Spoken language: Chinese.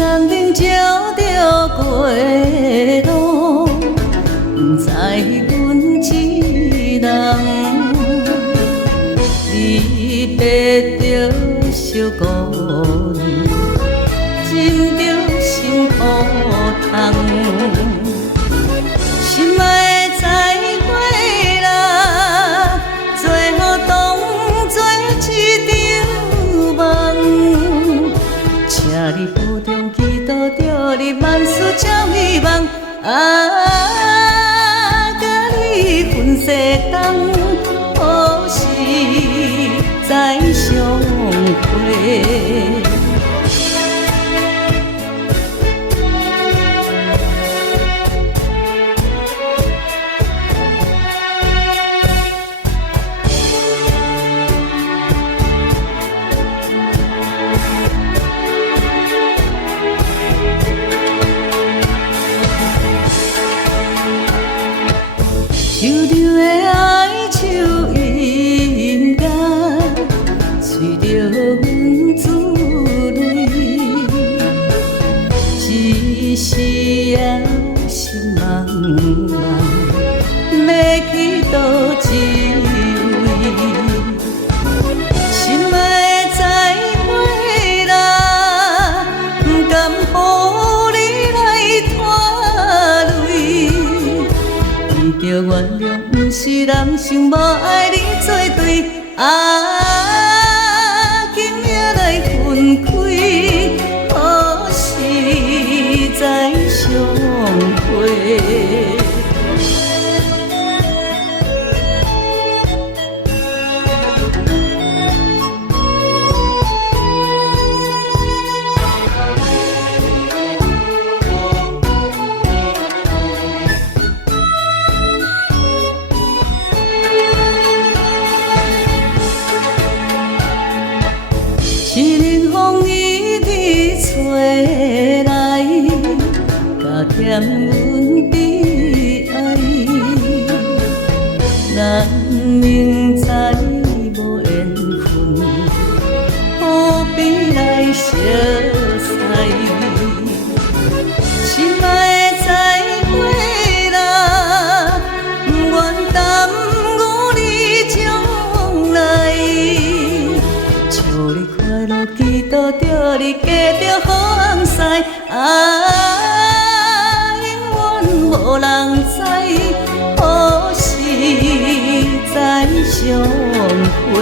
闪灯照着过路，不知阮一人，离别着小姑娘，浸着心苦痛，心爱的再会啦，最后当作一场梦，请你保重，祈祷着你万事照希望。甲你分世间，何时再相会？悠悠的哀愁音乐，随着阮滋泪，一时也心茫茫，要去倒一位？心爱的再会啦，不甘予你来拖累。着原谅，不是人生无爱你作对，今夜来分开，何时再相会？一阵风雨天吹来，加添阮悲哀。咱明知无缘分，何必来相识？心爱的再会啦，不愿耽误你将来。祝你快乐，祈祷着你嫁着好翁婿，永远无人知，何时再相会？